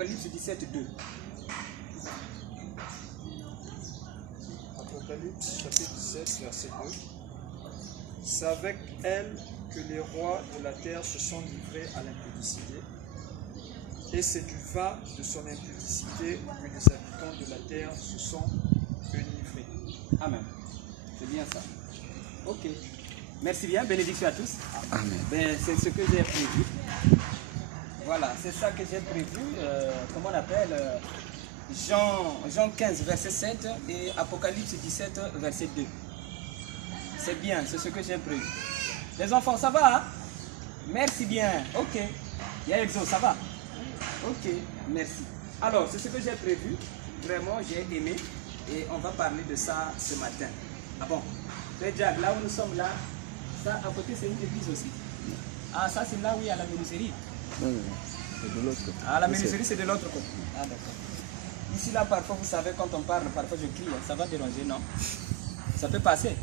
Apocalypse 17, 2. Apocalypse chapitre 17, verset 2. C'est avec elle que les rois de la terre se sont livrés à l'impudicité, et c'est du vin de son impudicité que les habitants de la terre se sont enivrés. Amen. C'est bien ça. Ok. Merci bien. Bénédiction à tous. Amen. Ben, c'est ce que j'ai prévu. Voilà, c'est ça que j'ai prévu. Comment on appelle Jean 15, verset 7 et Apocalypse 17, verset 2. C'est bien, c'est ce que j'ai prévu. Les enfants, ça va hein? Merci bien. Ok. Il y a Exo, ça va? Ok, merci. Alors, c'est ce que j'ai prévu. Vraiment, j'ai aimé. Et on va parler de ça ce matin. Ah bon? Frère Jack, là où nous sommes là, ça à côté c'est une église aussi. Ah, ça c'est là où il y a la menuiserie. Non, c'est de l'autre côté. Ah, la menuiserie c'est de l'autre côté. Ah, d'accord. Ici là, parfois, vous savez, quand on parle, parfois je crie. Ça va déranger, non? Ça peut passer?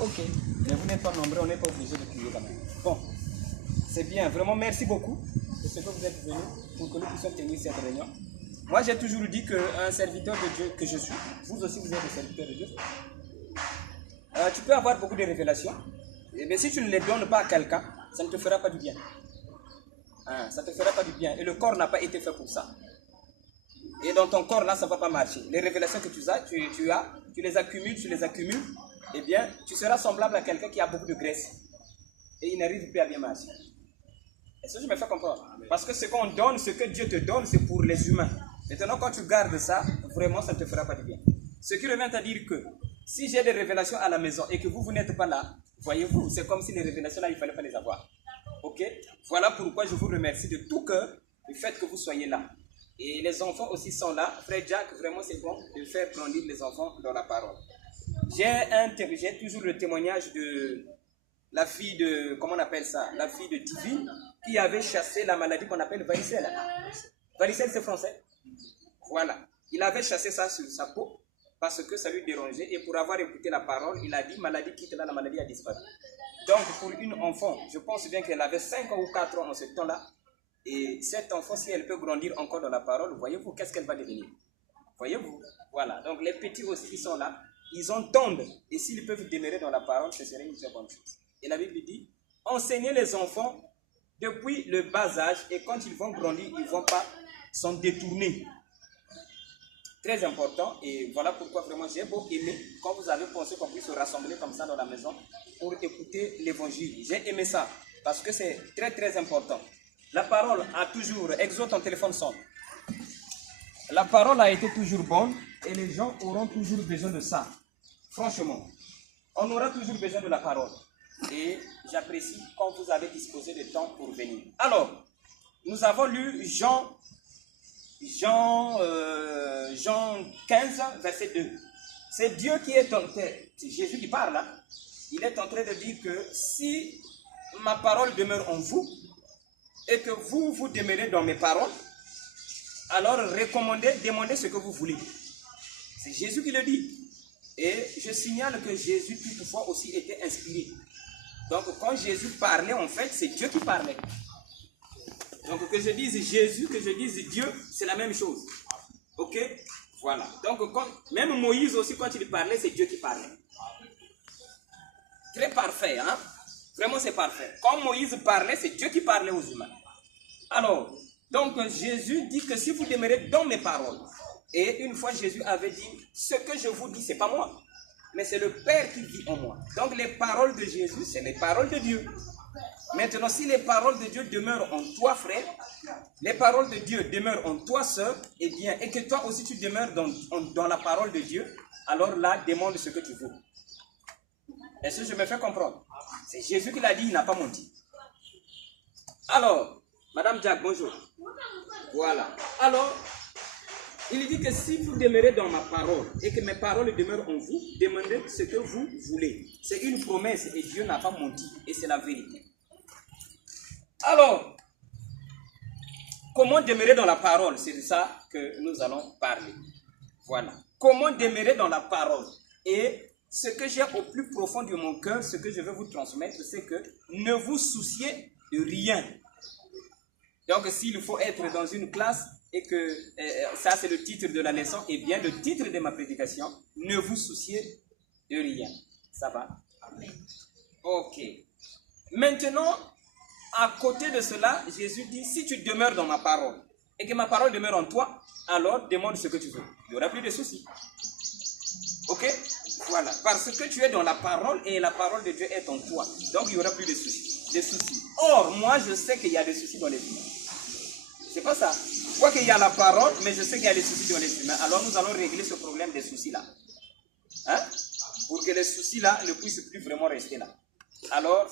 Ok. Mais vous n'êtes pas nombreux, on n'est pas obligé de crier quand même. Bon, c'est bien. Vraiment, merci beaucoup de ce que vous êtes venus pour que nous puissions tenir cette réunion. Moi, j'ai toujours dit qu'un serviteur de Dieu que je suis, vous aussi vous êtes un serviteur de Dieu, tu peux avoir beaucoup de révélations, mais si tu ne les donnes pas à quelqu'un, ça ne te fera pas du bien. Hein, ça ne te fera pas du bien. Et le corps n'a pas été fait pour ça. Et dans ton corps, là, ça ne va pas marcher. Les révélations que tu as, tu les accumules, eh bien, tu seras semblable à quelqu'un qui a beaucoup de graisse. Et il n'arrive plus à bien marcher. Et ça, je me fais comprendre. Parce que ce qu'on donne, ce que Dieu te donne, c'est pour les humains. Maintenant, quand tu gardes ça, vraiment, ça ne te fera pas du bien. Ce qui revient à dire que si j'ai des révélations à la maison et que vous n'êtes pas là, voyez-vous, c'est comme si les révélations là, il ne fallait pas les avoir. Ok? Voilà pourquoi je vous remercie de tout cœur du fait que vous soyez là. Et les enfants aussi sont là. Frère Jack, vraiment, c'est bon de faire grandir les enfants dans la parole. J'ai toujours le témoignage de la fille de, comment on appelle ça? La fille de Divine qui avait chassé la maladie qu'on appelle varicelle. Varicelle, c'est français. Voilà. Il avait chassé ça sur sa peau parce que ça lui dérangeait. Et pour avoir écouté la parole, il a dit, maladie quitte là, la maladie a disparu. Donc, pour une enfant, je pense bien qu'elle avait 5 ans ou 4 ans en ce temps-là. Et cette enfant, si elle peut grandir encore dans la parole, voyez-vous, qu'est-ce qu'elle va devenir? Voyez-vous? Voilà. Donc, les petits aussi qui sont là, ils entendent. Et s'ils peuvent demeurer dans la parole, ce serait une très bonne chose. Et la Bible dit, enseignez les enfants depuis le bas âge. Et quand ils vont grandir, ils ne vont pas s'en détourner. Très important. Et voilà pourquoi vraiment j'ai beau aimer quand vous avez pensé qu'on puisse se rassembler comme ça dans la maison pour écouter l'évangile. J'ai aimé ça parce que c'est très très important. La parole a toujours, Exo, ton téléphone sonne. La parole a été toujours bonne et les gens auront toujours besoin de ça. Franchement, on aura toujours besoin de la parole. Et j'apprécie quand vous avez disposé de temps pour venir. Alors, nous avons lu Jean 15, verset 2. C'est Dieu qui est en train, c'est Jésus qui parle là. Il est en train de dire que si ma parole demeure en vous et que vous demeurez dans mes paroles, alors demandez ce que vous voulez. C'est Jésus qui le dit. Et je signale que Jésus toutefois aussi était inspiré. Donc quand Jésus parlait, en fait, c'est Dieu qui parlait. Donc que je dise Jésus, que je dise Dieu, c'est la même chose. Ok? Voilà. Donc même Moïse aussi, quand il parlait, c'est Dieu qui parlait. Très parfait, hein? Vraiment, c'est parfait. Quand Moïse parlait, c'est Dieu qui parlait aux humains. Alors, donc Jésus dit que si vous demeurez dans mes paroles, et une fois Jésus avait dit, ce que je vous dis, c'est pas moi, mais c'est le Père qui vit en moi. Donc les paroles de Jésus, c'est les paroles de Dieu. Maintenant, si les paroles de Dieu demeurent en toi, frère, les paroles de Dieu demeurent en toi, sœur, et bien, et que toi aussi tu demeures dans la parole de Dieu, alors là, demande ce que tu veux. Est-ce que je me fais comprendre? C'est Jésus qui l'a dit, il n'a pas menti. Alors, Madame Jack, bonjour. Voilà. Alors, il dit que si vous demeurez dans ma parole et que mes paroles demeurent en vous, demandez ce que vous voulez. C'est une promesse et Dieu n'a pas menti et c'est la vérité. Alors, comment demeurer dans la parole? C'est de ça que nous allons parler. Voilà. Comment demeurer dans la parole? Et ce que j'ai au plus profond de mon cœur, ce que je veux vous transmettre, c'est que ne vous souciez de rien. Donc, s'il faut être dans une classe et que ça c'est le titre de la leçon, et bien le titre de ma prédication, ne vous souciez de rien. Ça va? Amen. Ok. Maintenant, à côté de cela, Jésus dit, si tu demeures dans ma parole, et que ma parole demeure en toi, alors demande ce que tu veux. Il n'y aura plus de soucis. Ok? Voilà. Parce que tu es dans la parole, et la parole de Dieu est en toi. Donc il n'y aura plus de soucis. Or, moi, je sais qu'il y a des soucis dans les humains. C'est pas ça. Je vois qu'il y a la parole, mais je sais qu'il y a des soucis dans les humains. Alors nous allons régler ce problème des soucis-là. Hein? Pour que les soucis-là ne puissent plus vraiment rester là. Alors,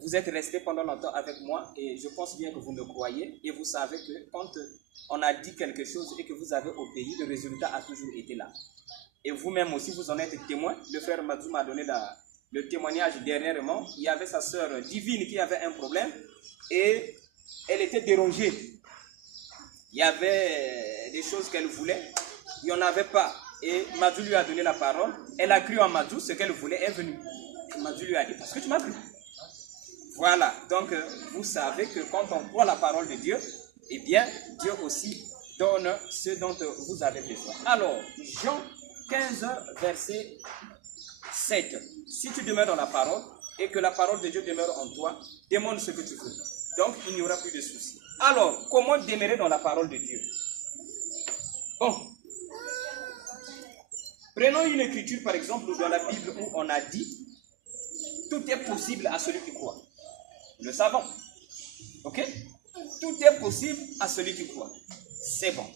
vous êtes restés pendant longtemps avec moi et je pense bien que vous me croyez et vous savez que quand on a dit quelque chose et que vous avez obéi, le résultat a toujours été là. Et vous-même aussi, vous en êtes témoin. Le frère Madou m'a donné le témoignage dernièrement. Il y avait sa sœur divine qui avait un problème et elle était dérangée. Il y avait des choses qu'elle voulait, il n'y en avait pas. Et Madou lui a donné la parole. Elle a cru en Madou, ce qu'elle voulait est venu. Madou lui a dit, parce que tu m'as cru. Voilà, donc vous savez que quand on croit la parole de Dieu, eh bien, Dieu aussi donne ce dont vous avez besoin. Alors, Jean 15, verset 7. Si tu demeures dans la parole et que la parole de Dieu demeure en toi, demande ce que tu veux. Donc, il n'y aura plus de soucis. Alors, comment demeurer dans la parole de Dieu? Bon. Prenons une écriture, par exemple, dans la Bible où on a dit « Tout est possible à celui qui croit ». Nous le savons. Ok? Tout est possible à celui qui croit. C'est bon.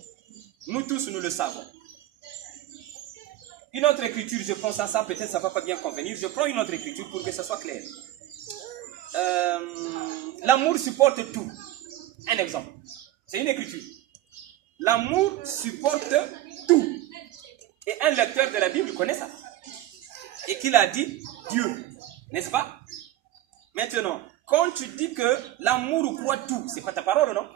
Nous tous, nous le savons. Une autre écriture, je pense à ça, peut-être ça ne va pas bien convenir. Je prends une autre écriture pour que ça soit clair. L'amour supporte tout. Un exemple. C'est une écriture. L'amour supporte tout. Et un lecteur de la Bible connaît ça. Et qu'il a dit Dieu. N'est-ce pas? Maintenant, quand tu dis que l'amour croit tout, c'est pas ta parole, non?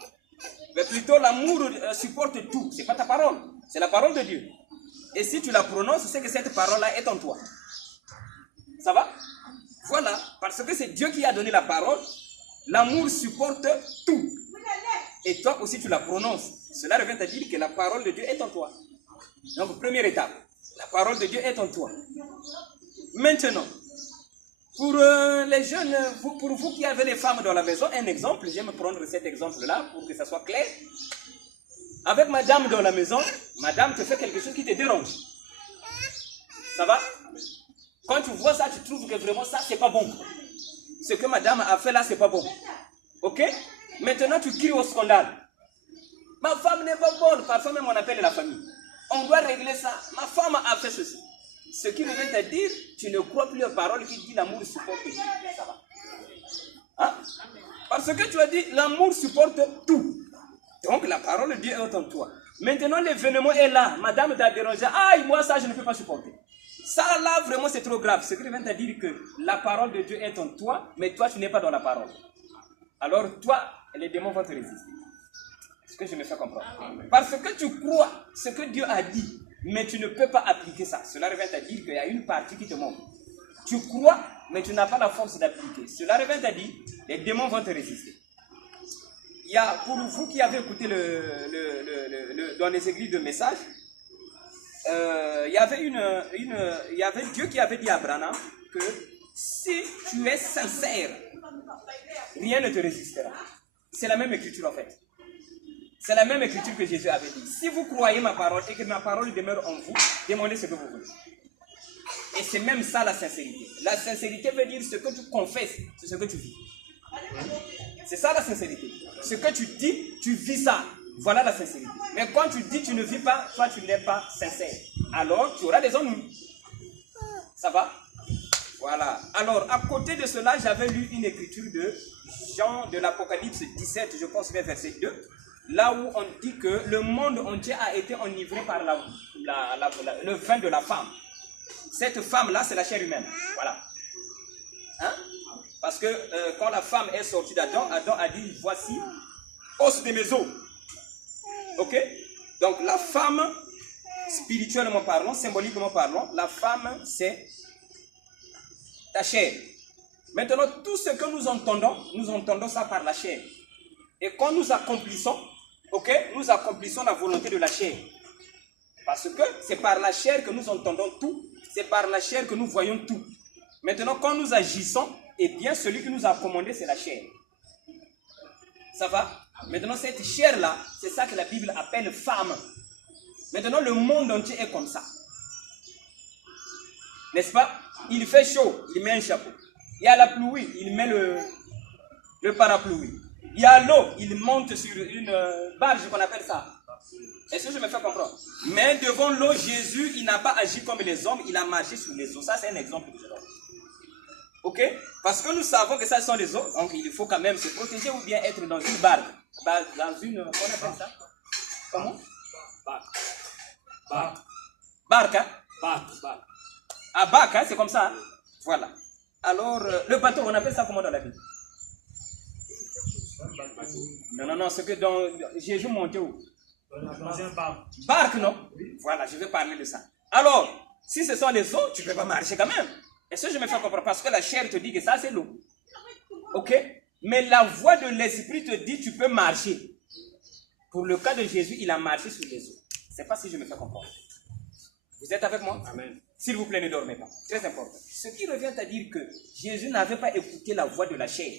Mais plutôt l'amour supporte tout, c'est pas ta parole, c'est la parole de Dieu. Et si tu la prononces, c'est que cette parole-là est en toi. Ça va? Voilà, parce que c'est Dieu qui a donné la parole, l'amour supporte tout. Et toi aussi tu la prononces. Cela revient à dire que la parole de Dieu est en toi. Donc première étape, la parole de Dieu est en toi. Maintenant, pour les jeunes, pour vous qui avez les femmes dans la maison, un exemple, j'aime prendre cet exemple-là pour que ça soit clair. Avec madame dans la maison, madame te fait quelque chose qui te dérange. Ça va? Quand tu vois ça, tu trouves que vraiment ça, c'est pas bon. Ce que madame a fait là, c'est pas bon. Ok? Maintenant, tu cries au scandale. Ma femme n'est pas bonne. Parfois même, on appelle la famille. On doit régler ça. Ma femme a fait ceci. Ce qui revient te dire, tu ne crois plus aux paroles qui disent l'amour supporte tout. Ça va. Hein? Parce que tu as dit l'amour supporte tout. Donc la parole de Dieu est en toi. Maintenant l'événement est là. Madame t'a dérangé. Aïe, moi ça je ne peux pas supporter. Ça là vraiment c'est trop grave. Ce qui revient te dire que la parole de Dieu est en toi, mais toi tu n'es pas dans la parole. Alors toi, les démons vont te résister. Est-ce que je me fais comprendre? Parce que tu crois ce que Dieu a dit. Mais tu ne peux pas appliquer ça. Cela revient à dire qu'il y a une partie qui te manque. Tu crois, mais tu n'as pas la force d'appliquer. Cela revient à dire les démons vont te résister. Il y a, pour vous qui avez écouté dans les églises de messages, il y avait Dieu qui avait dit à Abraham que si tu es sincère, rien ne te résistera. C'est la même écriture en fait. C'est la même écriture que Jésus avait dit. Si vous croyez ma parole et que ma parole demeure en vous, demandez ce que vous voulez. Et c'est même ça la sincérité. La sincérité veut dire ce que tu confesses, c'est ce que tu vis. C'est ça la sincérité. Ce que tu dis, tu vis ça. Voilà la sincérité. Mais quand tu dis tu ne vis pas, toi tu n'es pas sincère. Alors tu auras des ennuis. Ça va? Voilà. Alors à côté de cela, j'avais lu une écriture de Jean de l'Apocalypse 17, je pense verset 2. Là où on dit que le monde entier a été enivré par le vin de la femme. Cette femme-là, c'est la chair humaine. Voilà. Hein? Parce que quand la femme est sortie d'Adam, Adam a dit, voici, os de mes os. Ok? Donc la femme, spirituellement parlant, symboliquement parlant, la femme, c'est ta chair. Maintenant, tout ce que nous entendons ça par la chair. Et quand nous accomplissons, ok, nous accomplissons la volonté de la chair. Parce que c'est par la chair que nous entendons tout, c'est par la chair que nous voyons tout. Maintenant, quand nous agissons, eh bien, celui qui nous a commandé, c'est la chair. Ça va? Maintenant, cette chair-là, c'est ça que la Bible appelle femme. Maintenant, le monde entier est comme ça. N'est-ce pas? Il fait chaud, il met un chapeau. Il y a la pluie, il met le parapluie. Il y a l'eau, il monte sur une barge qu'on appelle ça. Est-ce que je me fais comprendre? Mais devant l'eau, Jésus, il n'a pas agi comme les hommes, il a marché sur les eaux. Ça, c'est un exemple que je donne. Ok? Parce que nous savons que ça sont les eaux, donc il faut quand même se protéger ou bien être dans une barque. Dans une, comment on appelle ça? Comment? Barque, hein? Ah, barque, hein? C'est comme ça, hein? Voilà. Alors, le bateau, on appelle ça comment dans la Bible? Non, c'est que dans Jésus montait où? Barque, non? Voilà, je vais parler de ça. Alors, si ce sont les eaux, tu ne peux pas marcher quand même. Est-ce que je me fais comprendre? Parce que la chair te dit que ça, c'est l'eau. Ok? Mais la voix de l'esprit te dit tu peux marcher. Pour le cas de Jésus, il a marché sur les eaux. Je ne sais pas si je me fais comprendre. Vous êtes avec moi? Amen. S'il vous plaît, ne dormez pas. Très important. Ce qui revient à dire que Jésus n'avait pas écouté la voix de la chair.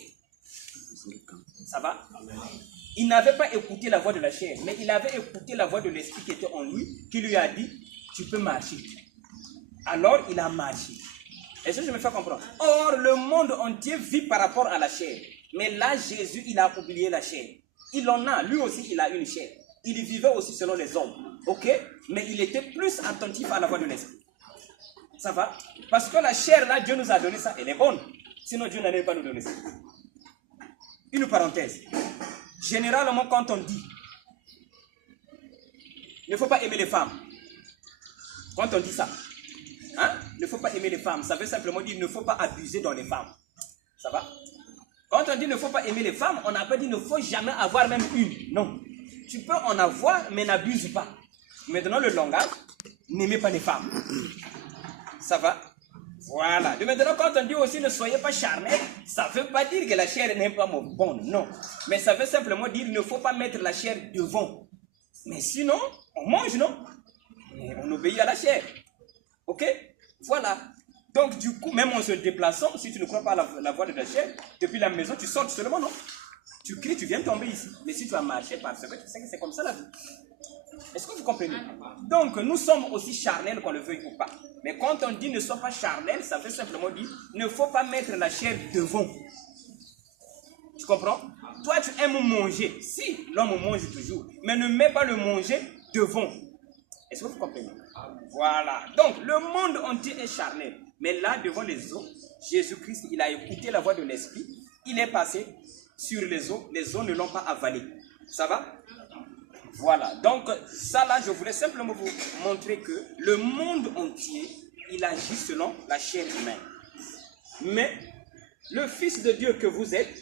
Ça va? Amen. Il n'avait pas écouté la voix de la chair, mais il avait écouté la voix de l'esprit qui était en lui, qui lui a dit, tu peux marcher. Alors, il a marché. Est-ce que je me fais comprendre? Or, le monde entier vit par rapport à la chair. Mais là, Jésus, il a oublié la chair. Il en a, lui aussi, il a une chair. Il vivait aussi selon les hommes. Ok? Mais il était plus attentif à la voix de l'esprit. Ça va? Parce que la chair, là, Dieu nous a donné ça, elle est bonne. Sinon, Dieu n'allait pas nous donner ça. Une parenthèse. Généralement, quand on dit il ne faut pas aimer les femmes, quand on dit ça, hein, il ne faut pas aimer les femmes, ça veut simplement dire il ne faut pas abuser dans les femmes. Ça va? Quand on dit il ne faut pas aimer les femmes, on n'a pas dit il ne faut jamais avoir même une. Non. Tu peux en avoir, mais n'abuse pas. Maintenant, le langage, n'aimez pas les femmes. Ça va? Voilà. Et maintenant, quand on dit aussi ne soyez pas charnel, ça ne veut pas dire que la chair n'est pas bonne, non. Mais ça veut simplement dire qu'il ne faut pas mettre la chair devant. Mais sinon, on mange, non? Et on obéit à la chair. Ok? Voilà. Donc, du coup, même en se déplaçant, si tu ne crois pas à la voix de la chair, depuis la maison, tu sors seulement, non? Tu cries, tu viens tomber ici. Mais si tu as marché parce que tu sais que c'est comme ça la vie. Est-ce que vous comprenez? Donc, nous sommes aussi charnels qu'on le veuille ou pas. Mais quand on dit ne sois pas charnel, ça veut simplement dire ne faut pas mettre la chair devant. Tu comprends? Toi, tu aimes manger. Si, l'homme mange toujours. Mais ne mets pas le manger devant. Est-ce que vous comprenez? Voilà. Donc, le monde entier est charnel. Mais là, devant les eaux, Jésus-Christ, il a écouté la voix de l'Esprit. Il est passé sur les eaux ne l'ont pas avalé. Ça va? Voilà, donc ça là, je voulais simplement vous montrer que le monde entier, il agit selon la chair humaine. Mais le Fils de Dieu que vous êtes,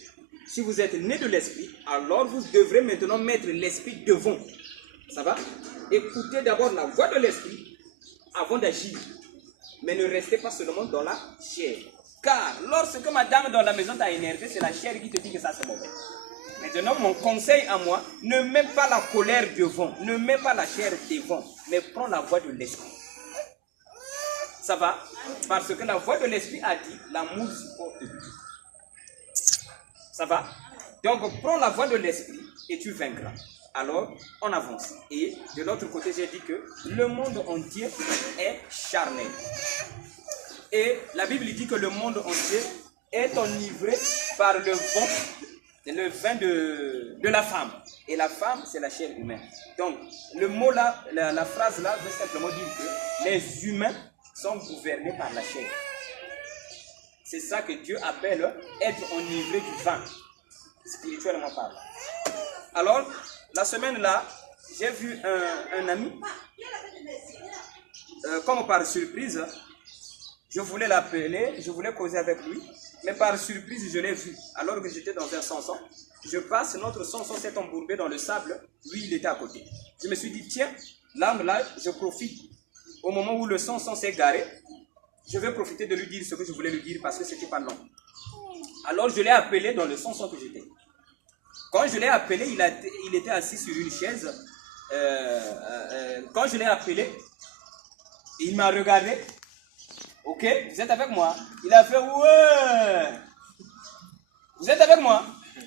si vous êtes né de l'Esprit, alors vous devrez maintenant mettre l'Esprit devant. Ça va? Écoutez d'abord la voix de l'Esprit avant d'agir. Mais ne restez pas seulement dans la chair. Car lorsque madame dans la maison t'a énervé, c'est la chair qui te dit que ça c'est mauvais. Maintenant, mon conseil à moi, ne mets pas la colère devant, ne mets pas la chair devant, mais prends la voix de l'esprit. Ça va? Parce que la voix de l'esprit a dit, l'amour supporte tout. Ça va? Donc, prends la voix de l'esprit et tu vaincras. Alors, on avance. Et de l'autre côté, j'ai dit que le monde entier est charnel. Et la Bible dit que le monde entier est enivré par le vin de la femme. Et la femme, c'est la chair humaine. Donc, le mot là, la phrase là veut simplement dire que les humains sont gouvernés par la chair. C'est ça que Dieu appelle être enivré du vin, spirituellement parlant. Alors, la semaine là, j'ai vu un ami, comme par surprise, je voulais l'appeler, je voulais causer avec lui, mais par surprise, je l'ai vu. Alors que j'étais dans un sanson, je passe, notre sanson s'est embourbé dans le sable, lui il était à côté. Je me suis dit, tiens, là, je profite. Au moment où le sanson s'est garé, je vais profiter de lui dire ce que je voulais lui dire parce que c'était pas long. Alors je l'ai appelé dans le sanson que j'étais. Quand je l'ai appelé, il était assis sur une chaise. Quand je l'ai appelé, il m'a regardé. Ok, vous êtes avec moi? Il a fait ouais. Vous êtes avec moi?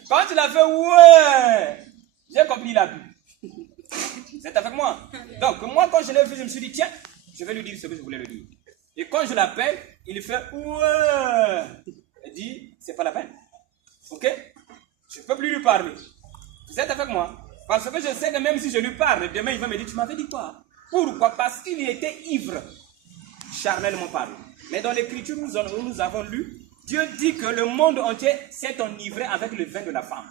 Quand il a fait ouais, j'ai compris, il a bu. Vous êtes avec moi? Donc, moi, quand je l'ai vu, je me suis dit, tiens, je vais lui dire ce que je voulais lui dire. Et quand je l'appelle, il fait ouais. Il dit, c'est pas la peine. Ok? Je ne peux plus lui parler. Vous êtes avec moi? Parce que je sais que même si je lui parle, demain il va me dire, tu m'avais dit quoi? Pourquoi? Parce qu'il était ivre, charnellement parlé. Mais dans l'écriture, nous avons lu, Dieu dit que le monde entier s'est enivré avec le vin de la femme.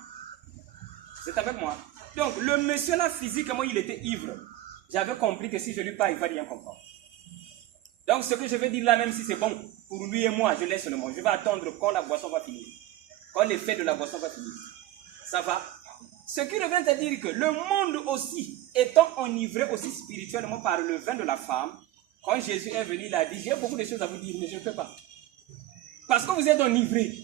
Vous êtes avec moi? Donc, le monsieur là, physiquement, il était ivre. J'avais compris que si je lui parle, il ne va rien comprendre. Donc, ce que je vais dire là, même si c'est bon, pour lui et moi, je laisse le mot. Je vais attendre quand la boisson va finir. Quand l'effet de la boisson va finir. Ça va? Ce qui revient à dire que le monde aussi, étant enivré aussi spirituellement par le vin de la femme, quand Jésus est venu, il a dit, j'ai beaucoup de choses à vous dire, mais je ne peux pas. Parce que vous êtes enivré.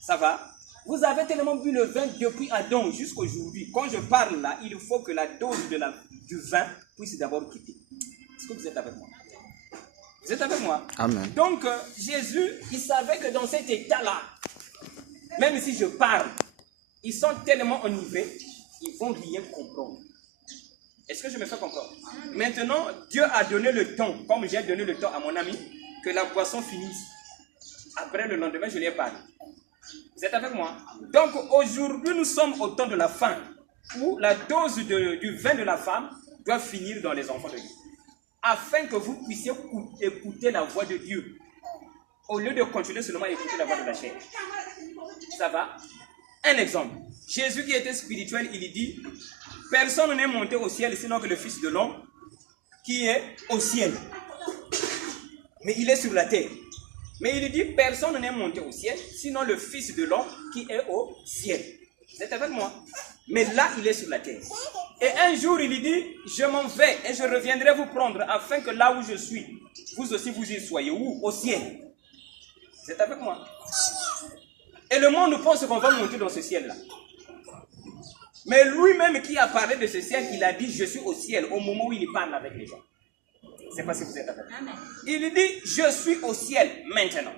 Ça va? Vous avez tellement bu le vin depuis Adam jusqu'à aujourd'hui. Quand je parle là, il faut que la dose du vin puisse d'abord quitter. Est-ce que vous êtes avec moi? Vous êtes avec moi? Amen. Donc, Jésus, il savait que dans cet état-là, même si je parle, ils sont tellement enivrés, ils ne vont rien comprendre. Est-ce que je me fais comprendre? Maintenant, Dieu a donné le temps, comme j'ai donné le temps à mon ami, que la boisson finisse. Après, le lendemain, je lui ai parlé. Vous êtes avec moi? Donc, aujourd'hui, nous sommes au temps de la fin, où la dose du vin de la femme doit finir dans les enfants de Dieu. Afin que vous puissiez écouter la voix de Dieu, au lieu de continuer seulement à écouter la voix de la chair. Ça va? Un exemple. Jésus qui était spirituel, il dit, personne n'est monté au ciel sinon que le Fils de l'homme qui est au ciel. Mais il est sur la terre. Mais il dit, personne n'est monté au ciel sinon le Fils de l'homme qui est au ciel. Vous êtes avec moi? Mais là, il est sur la terre. Et un jour, il dit, je m'en vais et je reviendrai vous prendre afin que là où je suis, vous aussi vous y soyez. Où? Au ciel. Vous êtes avec moi? Et le monde pense qu'on va monter dans ce ciel-là. Mais lui-même qui a parlé de ce ciel, il a dit, je suis au ciel au moment où il parle avec les gens. Je ne sais pas si vous êtes avec moi. Il dit, je suis au ciel maintenant.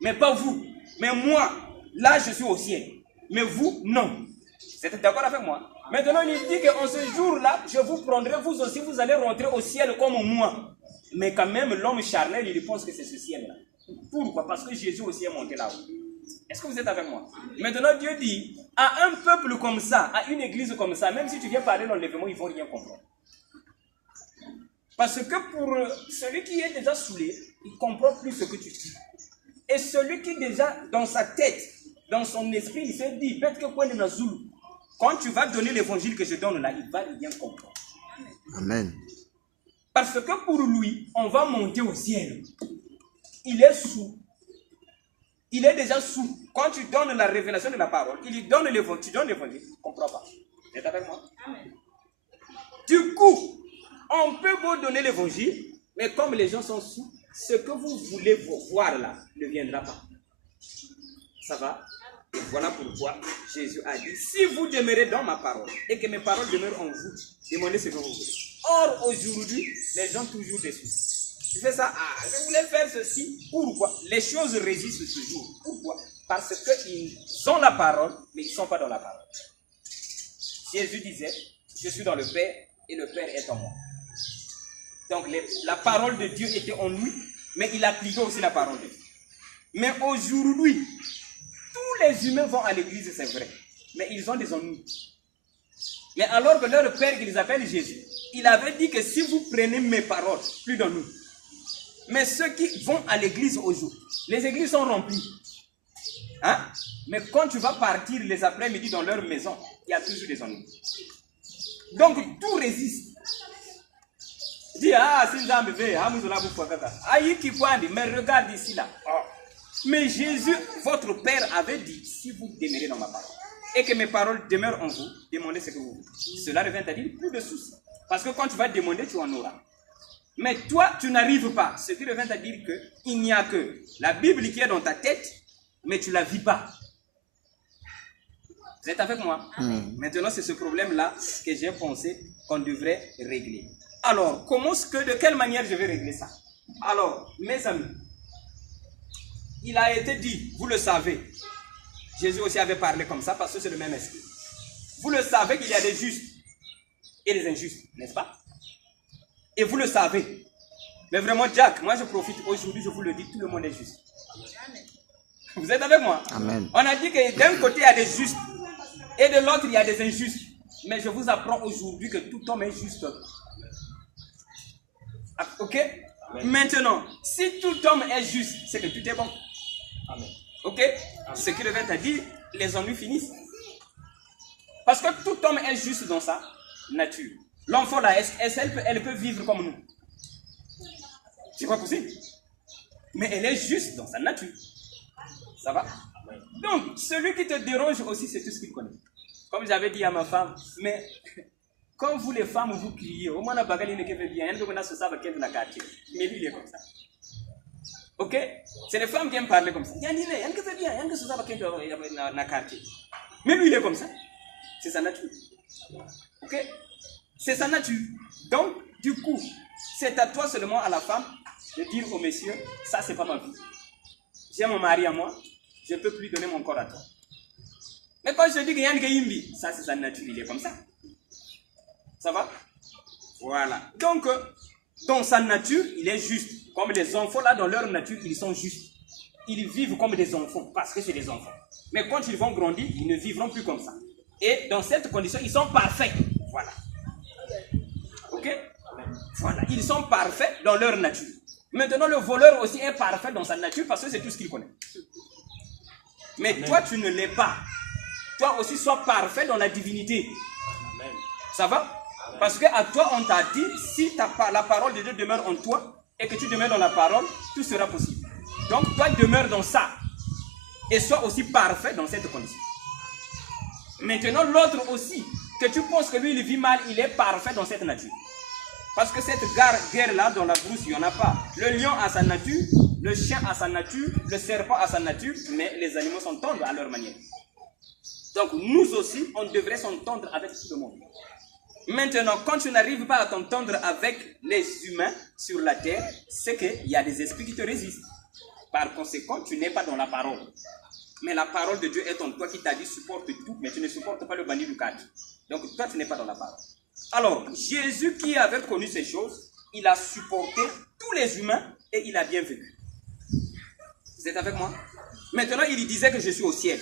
Mais pas vous. Mais moi, là, je suis au ciel. Mais vous, non. Vous êtes d'accord avec moi? Maintenant, il dit qu'en ce jour-là, je vous prendrai, vous aussi, vous allez rentrer au ciel comme moi. Mais quand même, l'homme charnel, il pense que c'est ce ciel-là. Pourquoi? Parce que Jésus aussi est monté là-haut. Est-ce que vous êtes avec moi? Maintenant, Dieu dit, à un peuple comme ça, à une église comme ça, même si tu viens parler d'enlèvement, ils ne vont rien comprendre. Parce que pour celui qui est déjà saoulé, il ne comprend plus ce que tu dis. Et celui qui est déjà dans sa tête, dans son esprit, il se dit, quand tu vas donner l'évangile que je donne là, il va rien comprendre. Amen. Parce que pour lui, on va monter au ciel. Il est sous. Il est déjà sous. Quand tu donnes la révélation de la parole, il lui donne l'évangile, tu donnes l'évangile, il ne comprend pas. Vous êtes avec moi? Amen. Du coup, on peut vous donner l'évangile, mais comme les gens sont sous, ce que vous voulez voir là ne viendra pas. Ça va? Et voilà pourquoi Jésus a dit, si vous demeurez dans ma parole et que mes paroles demeurent en vous, demandez ce que vous voulez. Or, aujourd'hui, les gens toujours déçus. Tu fais ça, je voulais faire ceci. Pourquoi? Les choses résistent toujours. Pourquoi? Parce qu'ils ont la parole, mais ils ne sont pas dans la parole. Jésus disait, je suis dans le Père et le Père est en moi. Donc la parole de Dieu était en lui, mais il appliquait aussi la parole de Dieu. Mais aujourd'hui, tous les humains vont à l'église, c'est vrai, mais ils ont des ennuis. Mais alors que leur Père, qu'ils appellent Jésus, il avait dit que si vous prenez mes paroles, plus dans nous. Mais ceux qui vont à l'église aujourd'hui, les églises sont remplies. Hein? Mais quand tu vas partir les après-midi dans leur maison, il y a toujours des ennuis. Donc tout résiste. Dis, mais regarde ici là. Mais Jésus, votre Père, avait dit, si vous demeurez dans ma parole, et que mes paroles demeurent en vous, demandez ce que vous voulez. Cela revient à dire plus de soucis. Parce que quand tu vas demander, tu en auras. Mais toi, tu n'arrives pas. Ce qui revient à dire qu'il n'y a que la Bible qui est dans ta tête, mais tu ne la vis pas. Vous êtes avec moi? Maintenant, c'est ce problème-là que j'ai pensé qu'on devrait régler. Alors, de quelle manière je vais régler ça? Alors, mes amis, il a été dit, vous le savez, Jésus aussi avait parlé comme ça parce que c'est le même esprit. Vous le savez qu'il y a des justes et des injustes, n'est-ce pas? Et vous le savez. Mais vraiment, Jack, moi je profite aujourd'hui, je vous le dis, tout le monde est juste. Vous êtes avec moi? Amen. On a dit que d'un côté il y a des justes et de l'autre il y a des injustes. Mais je vous apprends aujourd'hui que tout homme est juste. Ok? Amen. Maintenant, si tout homme est juste, c'est que tout est bon. Amen. Ok? Amen. Ce qui revient à dire, les ennuis finissent. Parce que tout homme est juste dans sa nature. L'enfant là, elle peut vivre comme nous. C'est pas possible. Mais elle est juste dans sa nature. Ça va? Donc, celui qui te dérange aussi, c'est tout ce qu'il connaît. Comme j'avais dit à ma femme, mais quand vous les femmes, vous criez, au moins la bagarre n'est que bien, elle ne se savent qu'elle la quartier. Mais lui, il est comme ça. Ok? C'est les femmes qui aiment parler comme ça. Il y a une qui fait bien, il y a une qui se savent qu'elle la quartier. Mais lui, il est comme ça. C'est sa nature. Ok? C'est sa nature. Donc, du coup, c'est à toi seulement, à la femme, de dire au monsieur, ça, c'est pas ma vie. J'ai mon mari à moi, je ne peux plus donner mon corps à toi. Mais quand je dis qu'il y a une gaïmbi, ça, c'est sa nature, il est comme ça. Ça va? Voilà. Donc, dans sa nature, il est juste. Comme les enfants, là, dans leur nature, ils sont justes. Ils vivent comme des enfants, parce que c'est des enfants. Mais quand ils vont grandir, ils ne vivront plus comme ça. Et dans cette condition, ils sont parfaits. Voilà. Ok? Voilà. Ils sont parfaits dans leur nature. Maintenant, le voleur aussi est parfait dans sa nature parce que c'est tout ce qu'il connaît. Mais Amen. Toi, tu ne l'es pas. Toi aussi, sois parfait dans la divinité. Amen. Ça va? Amen. Parce qu'à toi, on t'a dit, si la parole de Dieu demeure en toi et que tu demeures dans la parole, tout sera possible. Donc, toi, demeure dans ça. Et sois aussi parfait dans cette condition. Maintenant, l'autre aussi, que tu penses que lui, il vit mal, il est parfait dans cette nature. Parce que cette guerre-là, dans la brousse, il n'y en a pas. Le lion a sa nature, le chien a sa nature, le serpent a sa nature, mais les animaux s'entendent à leur manière. Donc, nous aussi, on devrait s'entendre avec tout le monde. Maintenant, quand tu n'arrives pas à t'entendre avec les humains sur la terre, c'est qu'il y a des esprits qui te résistent. Par conséquent, tu n'es pas dans la parole. Mais la parole de Dieu est en toi qui t'a dit supporte tout, mais tu ne supportes pas le banni du cadre. Donc, toi, tu n'es pas dans la parole. Alors, Jésus qui avait connu ces choses, il a supporté tous les humains et il a bien vécu. Vous êtes avec moi? Maintenant, il disait que je suis au ciel.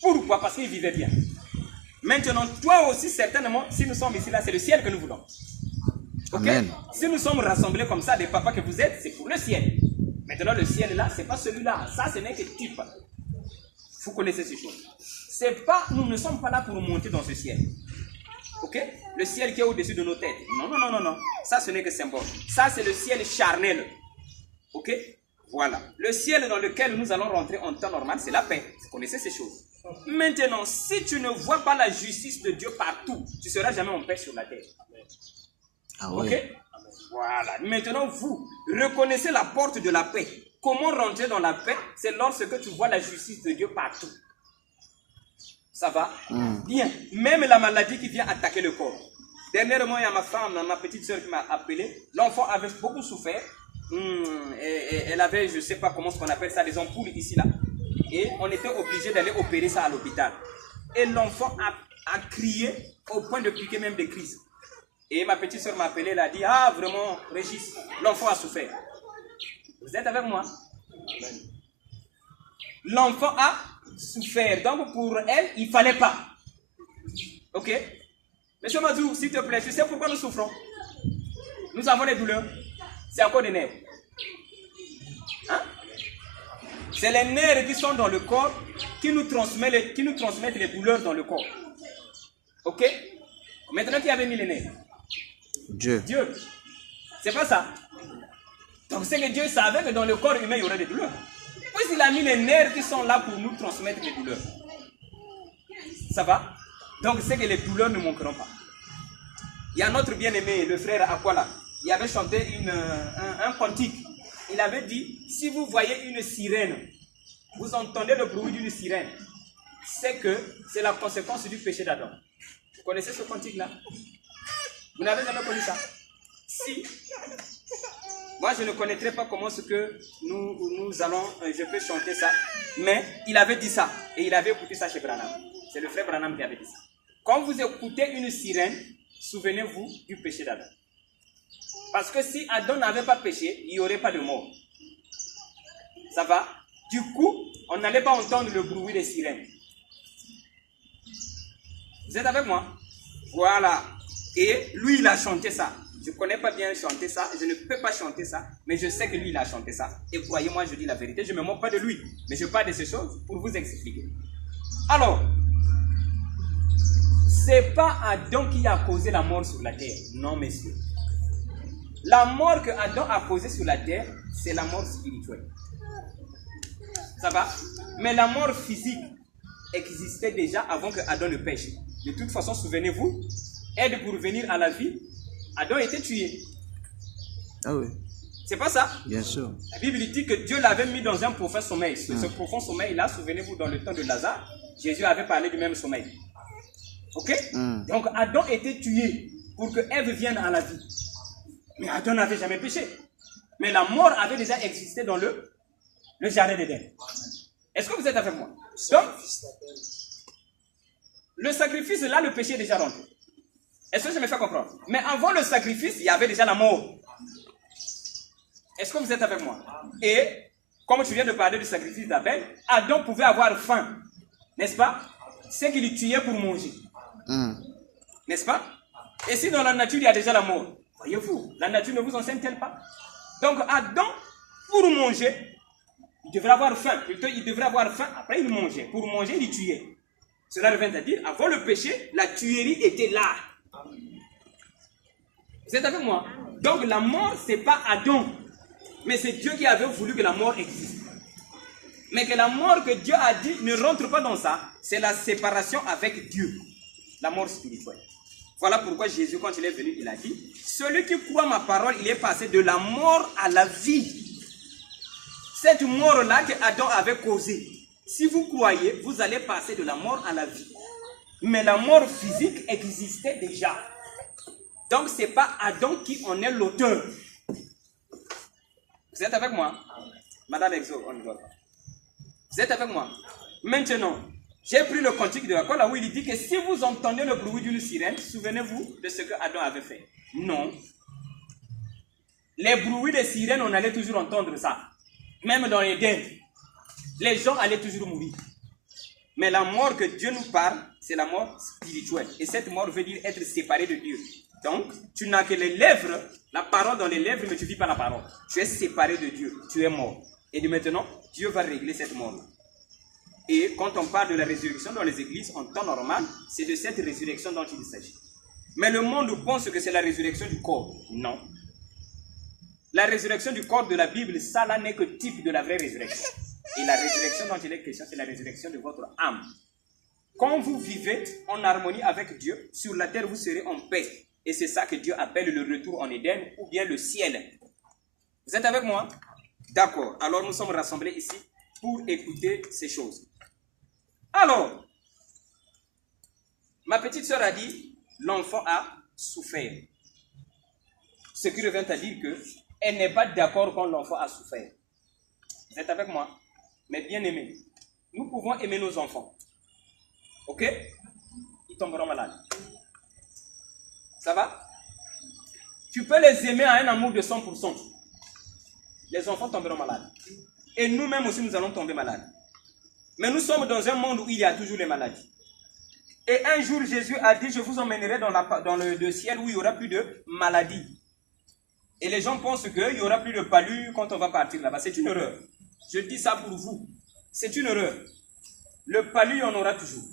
Pourquoi? Parce qu'il vivait bien. Maintenant, toi aussi, certainement, si nous sommes ici, là, c'est le ciel que nous voulons. Ok? Amen. Si nous sommes rassemblés comme ça, des papas que vous êtes, c'est pour le ciel. Maintenant, le ciel là, c'est pas celui-là. Ça, ce n'est que type. Vous connaissez ces choses. C'est pas, nous ne sommes pas là pour monter dans ce ciel. Ok? Le ciel qui est au-dessus de nos têtes. Non, non, non, non, non. Ça, ce n'est que symbole. Ça, c'est le ciel charnel. Ok? Voilà. Le ciel dans lequel nous allons rentrer en temps normal, c'est la paix. Vous connaissez ces choses. Maintenant, si tu ne vois pas la justice de Dieu partout, tu ne seras jamais en paix sur la terre. Ah ouais. Ok? Voilà. Maintenant, vous reconnaissez la porte de la paix. Comment rentrer dans la paix? C'est lorsque tu vois la justice de Dieu partout. Ça va? Bien. Même la maladie qui vient attaquer le corps. Dernièrement, il y a ma femme, ma petite soeur qui m'a appelé. L'enfant avait beaucoup souffert. Elle avait, je ne sais pas comment on appelle ça, des ampoules ici, là. Et on était obligé d'aller opérer ça à l'hôpital. Et l'enfant a crié au point de piquer même des crises. Et ma petite soeur m'a appelé, elle a dit, ah vraiment, Régis, l'enfant a souffert. Vous êtes avec moi? L'enfant a souffert. Donc pour elle, il ne fallait pas. Ok? Monsieur Mazou, s'il te plaît, tu sais pourquoi nous souffrons? Nous avons des douleurs. C'est à cause des nerfs. Hein? C'est les nerfs qui sont dans le corps qui nous transmettent les douleurs dans le corps. Ok? Maintenant, qui avait mis les nerfs? Dieu. Dieu. C'est pas ça. Donc c'est que Dieu savait que dans le corps humain, il y aurait des douleurs. Puisqu'il a mis les nerfs qui sont là pour nous transmettre les douleurs. Ça va? Donc c'est que les douleurs ne manqueront pas. Il y a notre bien-aimé, le frère Aquala. Il avait chanté un cantique. Il avait dit, si vous voyez une sirène, vous entendez le bruit d'une sirène, c'est que c'est la conséquence du péché d'Adam. Vous connaissez ce cantique-là? Vous n'avez jamais connu ça? Si. Moi, je ne connaîtrais pas comment ce que nous allons, je peux chanter ça, mais il avait dit ça, et il avait écouté ça chez Branham. C'est le frère Branham qui avait dit ça. Quand vous écoutez une sirène, souvenez-vous du péché d'Adam. Parce que si Adam n'avait pas péché, il n'y aurait pas de mort. Ça va? Du coup, on n'allait pas entendre le bruit des sirènes. Vous êtes avec moi? Voilà. Et lui, il a chanté ça. Je ne connais pas bien chanter ça, je ne peux pas chanter ça, mais je sais que lui, il a chanté ça. Et croyez-moi, je dis la vérité, je ne me moque pas de lui, mais je parle de ces choses pour vous expliquer. Alors, ce n'est pas Adam qui a causé la mort sur la terre. Non, messieurs. La mort que Adam a causée sur la terre, c'est la mort spirituelle. Ça va? Mais la mort physique existait déjà avant que Adam ne pêche. De toute façon, souvenez-vous, aide pour venir à la vie, Adam était tué. Ah oui. C'est pas ça? Bien sûr. La Bible dit que Dieu l'avait mis dans un profond sommeil. Ce profond sommeil-là, souvenez-vous, dans le temps de Lazare, Jésus avait parlé du même sommeil. Ok? Donc Adam était tué pour que Ève vienne à la vie. Mais Adam n'avait jamais péché. Mais la mort avait déjà existé dans le jardin d'Éden. Est-ce que vous êtes avec moi? Donc, le sacrifice, là, le péché est déjà rentré. Est-ce que je me fais comprendre? Mais avant le sacrifice, il y avait déjà la mort. Est-ce que vous êtes avec moi? Et, comme tu viens de parler du sacrifice d'Abel, Adam pouvait avoir faim. N'est-ce pas? C'est qu'il tuait pour manger. N'est-ce pas? Et si dans la nature, il y a déjà la mort, voyez-vous, la nature ne vous enseigne-t-elle pas? Donc, Adam, pour manger, il devrait avoir faim. Plutôt, il devrait avoir faim, après il mangeait. Pour manger, il tuait. Cela revient à dire, avant le péché, la tuerie était là. Vous êtes avec moi? Donc la mort, ce n'est pas Adam, mais c'est Dieu qui avait voulu que la mort existe. Mais que la mort que Dieu a dit ne rentre pas dans ça, c'est la séparation avec Dieu. La mort spirituelle. Voilà pourquoi Jésus, quand il est venu, il a dit, celui qui croit ma parole, il est passé de la mort à la vie. Cette mort-là que Adam avait causée, si vous croyez, vous allez passer de la mort à la vie. Mais la mort physique existait déjà. Donc, ce n'est pas Adam qui en est l'auteur. Vous êtes avec moi? Madame Exo, on ne doit pas. Vous êtes avec moi? Maintenant, j'ai pris le cantique de l'accord là où il dit que si vous entendez le bruit d'une sirène, souvenez-vous de ce que Adam avait fait. Non. Les bruits des sirènes, on allait toujours entendre ça. Même dans l'Éden, les gens allaient toujours mourir. Mais la mort que Dieu nous parle, c'est la mort spirituelle. Et cette mort veut dire être séparé de Dieu. Donc, tu n'as que les lèvres, la parole dans les lèvres, mais tu ne vis pas la parole. Tu es séparé de Dieu, tu es mort. Et de maintenant, Dieu va régler cette mort. Et quand on parle de la résurrection dans les églises, en temps normal, c'est de cette résurrection dont il s'agit. Mais le monde pense que c'est la résurrection du corps. Non. La résurrection du corps de la Bible, ça là n'est que type de la vraie résurrection. Et la résurrection dont il est question, c'est la résurrection de votre âme. Quand vous vivez en harmonie avec Dieu, sur la terre vous serez en paix. Et c'est ça que Dieu appelle le retour en Éden ou bien le ciel. Vous êtes avec moi? D'accord. Alors nous sommes rassemblés ici pour écouter ces choses. Alors, ma petite sœur a dit, l'enfant a souffert. Ce qui revient à dire qu'elle n'est pas d'accord quand l'enfant a souffert. Vous êtes avec moi? Mais bien aimés, nous pouvons aimer nos enfants. Ok? Ils tomberont malades. Ça va? Tu peux les aimer à un amour de 100%. Les enfants tomberont malades. Et nous-mêmes aussi, nous allons tomber malades. Mais nous sommes dans un monde où il y a toujours les maladies. Et un jour, Jésus a dit, je vous emmènerai dans le ciel où il n'y aura plus de maladies. Et les gens pensent qu'il n'y aura plus de palu quand on va partir là-bas. C'est une erreur. Je dis ça pour vous. C'est une erreur. Le palu, on aura toujours.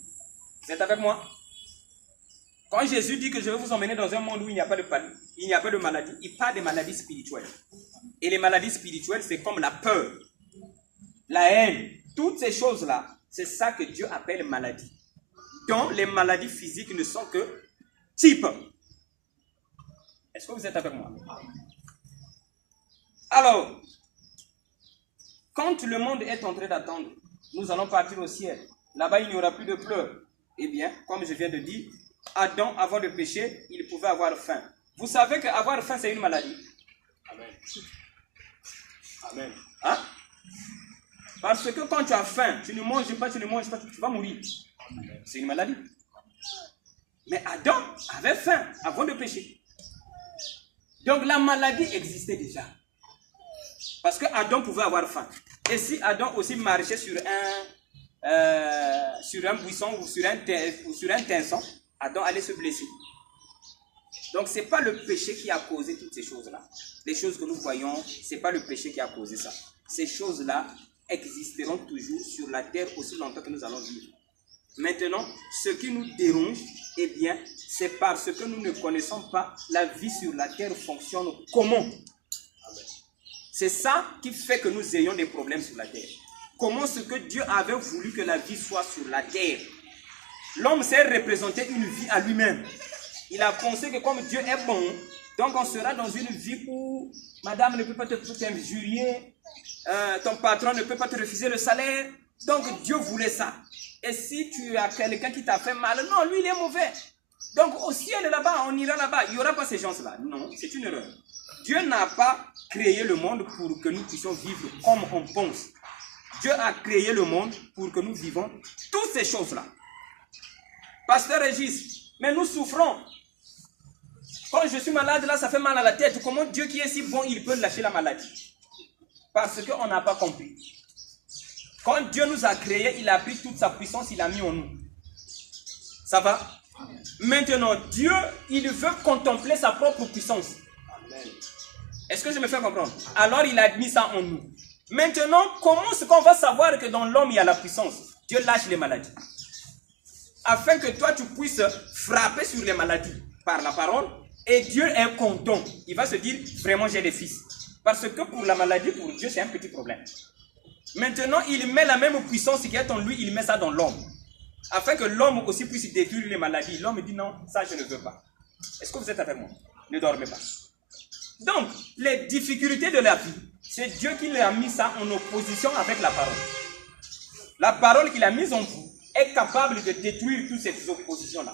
Vous êtes avec moi? Quand Jésus dit que je vais vous emmener dans un monde où il n'y a pas de palu, il n'y a pas de maladie, il parle des maladies spirituelles. Et les maladies spirituelles, c'est comme la peur, la haine, toutes ces choses-là, c'est ça que Dieu appelle maladie. Donc, les maladies physiques ne sont que type. Est-ce que vous êtes avec moi? Alors, quand le monde est en train d'attendre, nous allons partir au ciel. là-bas il n'y aura plus de pleurs. Eh bien, comme je viens de dire, Adam, avant de pécher, il pouvait avoir faim. Vous savez qu'avoir faim, c'est une maladie. Amen. Amen. Hein? Parce que quand tu as faim, tu ne manges pas, tu vas mourir. C'est une maladie. Mais Adam avait faim avant de pécher. Donc la maladie existait déjà. Parce que Adam pouvait avoir faim. Et si Adam aussi marchait sur un buisson ou sur un tinson, Adam allait se blesser. Donc ce n'est pas le péché qui a causé toutes ces choses-là. Les choses que nous voyons, ce n'est pas le péché qui a causé ça. Ces choses-là existeront toujours sur la terre aussi longtemps que nous allons vivre. Maintenant, ce qui nous dérange, eh bien, c'est parce que nous ne connaissons pas la vie sur la terre fonctionne comment. C'est ça qui fait que nous ayons des problèmes sur la terre. Comment ce que Dieu avait voulu que la vie soit sur la terre. L'homme s'est représenté une vie à lui-même. Il a pensé que comme Dieu est bon, donc on sera dans une vie où madame ne peut pas t'injurier, ton patron ne peut pas te refuser le salaire. Donc Dieu voulait ça. Et si tu as quelqu'un qui t'a fait mal, non, lui il est mauvais. Donc au ciel là-bas, on ira là-bas. Il n'y aura pas ces gens-là. Non, c'est une erreur. Dieu n'a pas créé le monde pour que nous puissions vivre comme on pense. Dieu a créé le monde pour que nous vivons toutes ces choses-là. Pasteur Régis, mais nous souffrons. Quand je suis malade, là, ça fait mal à la tête. Comment Dieu qui est si bon, il peut lâcher la maladie? Parce qu'on n'a pas compris. Quand Dieu nous a créés, il a pris toute sa puissance, il a mis en nous. Ça va? Maintenant, Dieu, il veut contempler sa propre puissance. Est-ce que je me fais comprendre? Alors, il a mis ça en nous. Maintenant, comment est-ce qu'on va savoir que dans l'homme, il y a la puissance? Dieu lâche les maladies. Afin que toi, tu puisses frapper sur les maladies par la parole. Et Dieu est content. Il va se dire, vraiment, j'ai des fils. Parce que pour la maladie, pour Dieu, c'est un petit problème. Maintenant, il met la même puissance qui est en lui, il met ça dans l'homme. Afin que l'homme aussi puisse détruire les maladies. L'homme dit non, ça je ne veux pas. Est-ce que vous êtes avec moi? Ne dormez pas. Donc, les difficultés de la vie, c'est Dieu qui a mis ça en opposition avec la parole. La parole qu'il a mise en vous est capable de détruire toutes ces oppositions-là.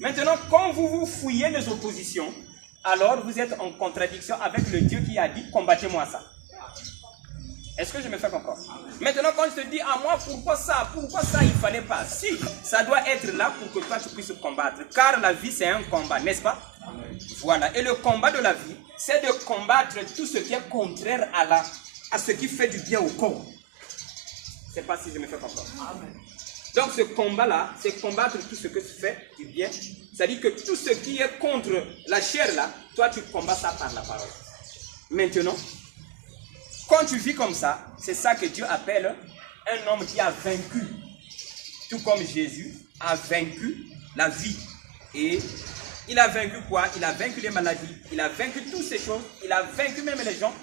Maintenant, quand vous vous fouillez les oppositions, alors vous êtes en contradiction avec le Dieu qui a dit, combattez-moi ça. Est-ce que je me fais comprendre? Maintenant, quand je te dis à moi, pourquoi ça, il ne fallait pas? Si, ça doit être là pour que toi tu puisses combattre. Car la vie, c'est un combat, n'est-ce pas? Voilà. Et le combat de la vie, c'est de combattre tout ce qui est contraire à ce qui fait du bien au corps. Je ne sais pas si je me fais comprendre. Donc ce combat-là, c'est combattre tout ce que tu fais du bien. C'est-à-dire que tout ce qui est contre la chair là, toi tu combats ça par la parole. Maintenant, quand tu vis comme ça, c'est ça que Dieu appelle un homme qui a vaincu. Tout comme Jésus a vaincu la vie. Et il a vaincu quoi? Il a vaincu les maladies. Il a vaincu toutes ces choses. Il a vaincu même les gens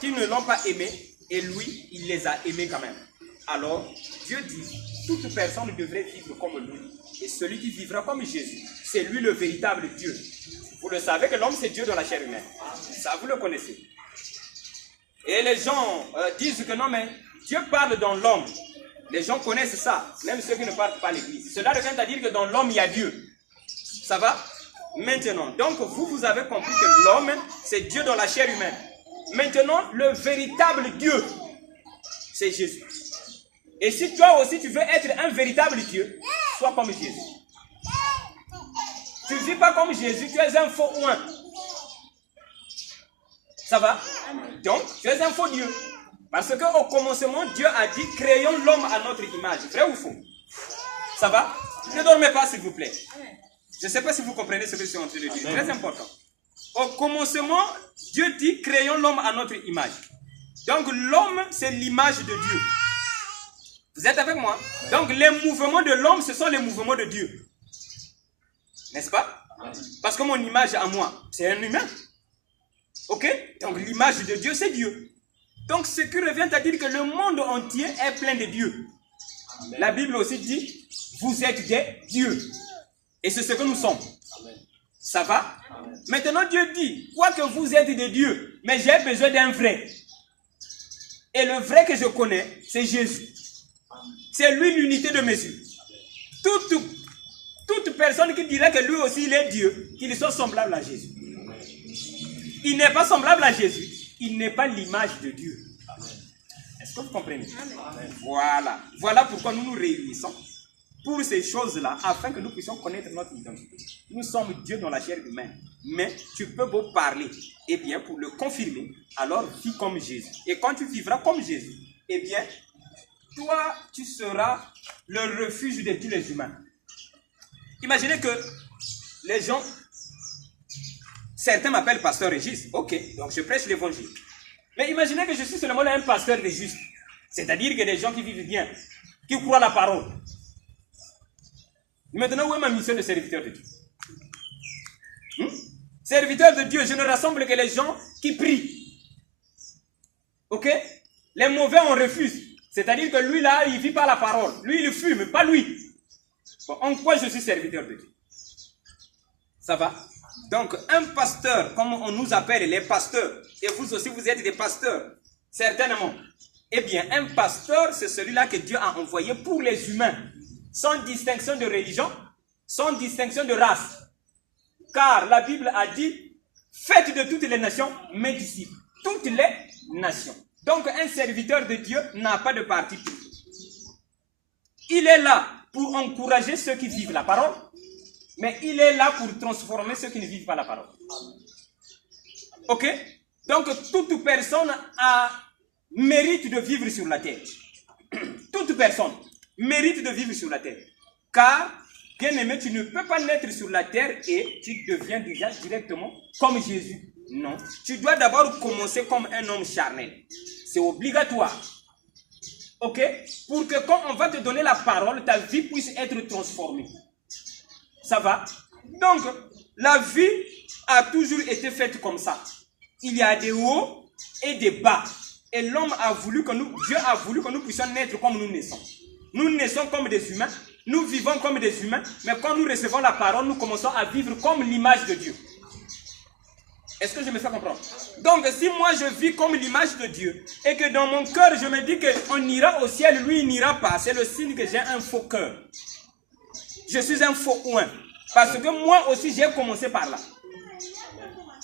qui ne l'ont pas aimé. Et lui, il les a aimés quand même. Alors, Dieu dit, toute personne devrait vivre comme lui. Et celui qui vivra comme Jésus, c'est lui le véritable Dieu. Vous le savez que l'homme, c'est Dieu dans la chair humaine. Ça, vous le connaissez. Et les gens disent que non, mais Dieu parle dans l'homme. Les gens connaissent ça, même ceux qui ne parlent pas à l'église. Cela revient à dire que dans l'homme, il y a Dieu. Ça va? Maintenant, donc vous avez compris que l'homme, c'est Dieu dans la chair humaine. Maintenant, le véritable Dieu, c'est Jésus. Et si toi aussi tu veux être un véritable Dieu, sois comme Jésus. Tu ne vis pas comme Jésus, tu es un faux oint. Ça va? Donc, tu es un faux Dieu. Parce qu'au commencement, Dieu a dit, créons l'homme à notre image. Vrai ou faux? Ça va? Ne dormez pas, s'il vous plaît. Je ne sais pas si vous comprenez ce que je suis en train de dire. C'est très important. Au commencement, Dieu dit, créons l'homme à notre image. Donc, l'homme, c'est l'image de Dieu. Vous êtes avec moi? Donc, les mouvements de l'homme, ce sont les mouvements de Dieu. N'est-ce pas? Parce que mon image à moi, c'est un humain. Ok? Donc, l'image de Dieu, c'est Dieu. Donc, ce qui revient à dire que le monde entier est plein de Dieu. Amen. La Bible aussi dit, vous êtes des dieux. Et c'est ce que nous sommes. Amen. Ça va? Amen. Maintenant, Dieu dit, quoi que vous êtes des dieux, mais j'ai besoin d'un vrai. Et le vrai que je connais, c'est Jésus. C'est lui l'unité de mesure. Toute personne qui dirait que lui aussi il est Dieu, qu'il soit semblable à Jésus. Il n'est pas semblable à Jésus. Il n'est pas l'image de Dieu. Est-ce que vous comprenez? Voilà. Voilà pourquoi nous nous réunissons pour ces choses-là, afin que nous puissions connaître notre identité. Nous sommes Dieu dans la chair humaine. Mais tu peux beau parler, eh bien, pour le confirmer, alors vis comme Jésus. Et quand tu vivras comme Jésus, eh bien, toi, tu seras le refuge de tous les humains. Imaginez que les gens, certains m'appellent pasteur Régis. Ok, donc je prêche l'évangile. Mais imaginez que je suis seulement un pasteur des justes. C'est-à-dire que des gens qui vivent bien, qui croient la parole. Maintenant, où est ma mission de serviteur de Dieu? Serviteur de Dieu, je ne rassemble que les gens qui prient. Ok? Les mauvais, on refuse. C'est-à-dire que lui, là, il ne vit pas la parole. Lui, il fume, pas lui. Bon, en quoi je suis serviteur de Dieu? Ça va? Donc, un pasteur, comme on nous appelle les pasteurs, et vous aussi, vous êtes des pasteurs, certainement. Eh bien, un pasteur, c'est celui-là que Dieu a envoyé pour les humains, sans distinction de religion, sans distinction de race. Car la Bible a dit, faites de toutes les nations mes disciples. Toutes les nations. Donc, un serviteur de Dieu n'a pas de parti pris. Il est là pour encourager ceux qui vivent la parole, mais il est là pour transformer ceux qui ne vivent pas la parole. Ok? Donc, toute personne mérite de vivre sur la terre. Toute personne mérite de vivre sur la terre. Car, bien aimé, tu ne peux pas naître sur la terre et tu deviens déjà directement comme Jésus. Non. Tu dois d'abord commencer comme un homme charnel. C'est obligatoire. Ok? Pour que quand on va te donner la parole, ta vie puisse être transformée. Ça va? Donc, la vie a toujours été faite comme ça. Il y a des hauts et des bas. Et l'homme a voulu que nous, Dieu a voulu que nous puissions naître comme nous naissons. Nous naissons comme des humains, nous vivons comme des humains, mais quand nous recevons la parole, nous commençons à vivre comme l'image de Dieu. Est-ce que je me fais comprendre? Donc, si moi je vis comme l'image de Dieu, et que dans mon cœur je me dis qu'on ira au ciel, lui il n'ira pas, c'est le signe que j'ai un faux cœur. Je suis un faux ouin. Parce que moi aussi j'ai commencé par là.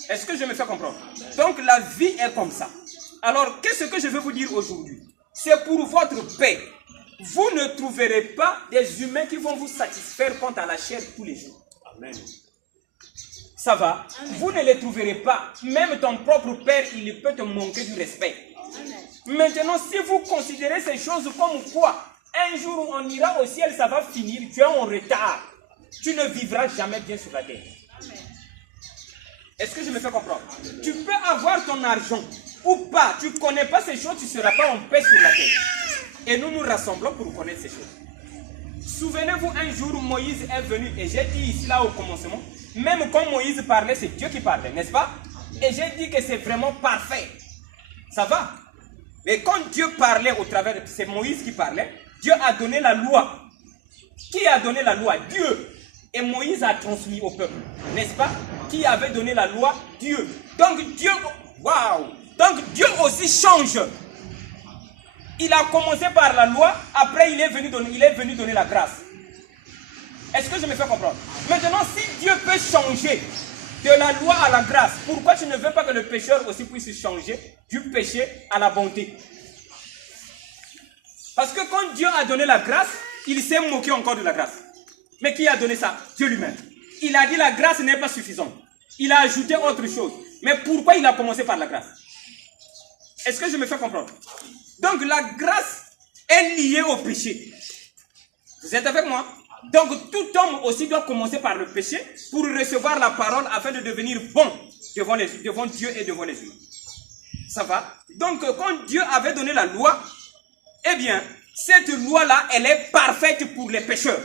Est-ce que je me fais comprendre? Donc la vie est comme ça. Alors qu'est-ce que je veux vous dire aujourd'hui? C'est pour votre paix. Vous ne trouverez pas des humains qui vont vous satisfaire quant à la chair tous les jours. Amen. Ça va? Amen. Vous ne les trouverez pas. Même ton propre père, il peut te manquer du respect. Amen. Maintenant, si vous considérez ces choses comme quoi, un jour où on ira au ciel, ça va finir, tu es en retard. Tu ne vivras jamais bien sur la terre. Amen. Est-ce que je me fais comprendre? Amen. Tu peux avoir ton argent ou pas. Tu ne connais pas ces choses, tu ne seras pas en paix sur la terre. Et nous nous rassemblons pour connaître ces choses. Souvenez-vous, un jour, Moïse est venu, et j'ai dit ici, là, au commencement, même quand Moïse parlait, c'est Dieu qui parlait, n'est-ce pas? Et j'ai dit que c'est vraiment parfait. Ça va? Mais quand Dieu parlait au travers, c'est Moïse qui parlait, Dieu a donné la loi. Qui a donné la loi? Dieu. Et Moïse a transmis au peuple, n'est-ce pas? Qui avait donné la loi? Dieu. Donc Dieu, waouh! Donc Dieu aussi change. Il a commencé par la loi, après il est venu donner la grâce. Est-ce que je me fais comprendre? Maintenant, si Dieu peut changer de la loi à la grâce, pourquoi tu ne veux pas que le pécheur aussi puisse changer du péché à la bonté? Parce que quand Dieu a donné la grâce, il s'est moqué encore de la grâce. Mais qui a donné ça? Dieu lui-même. Il a dit la grâce n'est pas suffisante. Il a ajouté autre chose. Mais pourquoi il a commencé par la grâce? Est-ce que je me fais comprendre? Donc la grâce est liée au péché. Vous êtes avec moi? Donc tout homme aussi doit commencer par le péché pour recevoir la parole afin de devenir bon devant Dieu et devant les humains. Ça va? Donc quand Dieu avait donné la loi, eh bien, cette loi-là, elle est parfaite pour les pécheurs.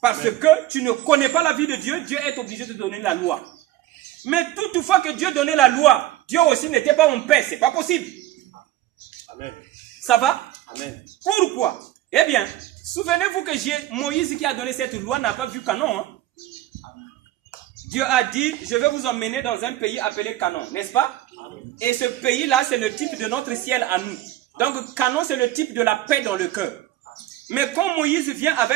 Parce que tu ne connais pas la vie de Dieu, Dieu est obligé de donner la loi. Mais toutefois que Dieu donnait la loi, Dieu aussi n'était pas en paix, c'est pas possible. Amen. Ça va? Amen. Pourquoi? Eh bien, souvenez-vous que Moïse qui a donné cette loi n'a pas vu Canaan. Hein? Dieu a dit, je vais vous emmener dans un pays appelé Canaan, n'est-ce pas? Et ce pays-là, c'est le type de notre ciel à nous. Donc, canon, c'est le type de la paix dans le cœur. Mais quand Moïse vient avec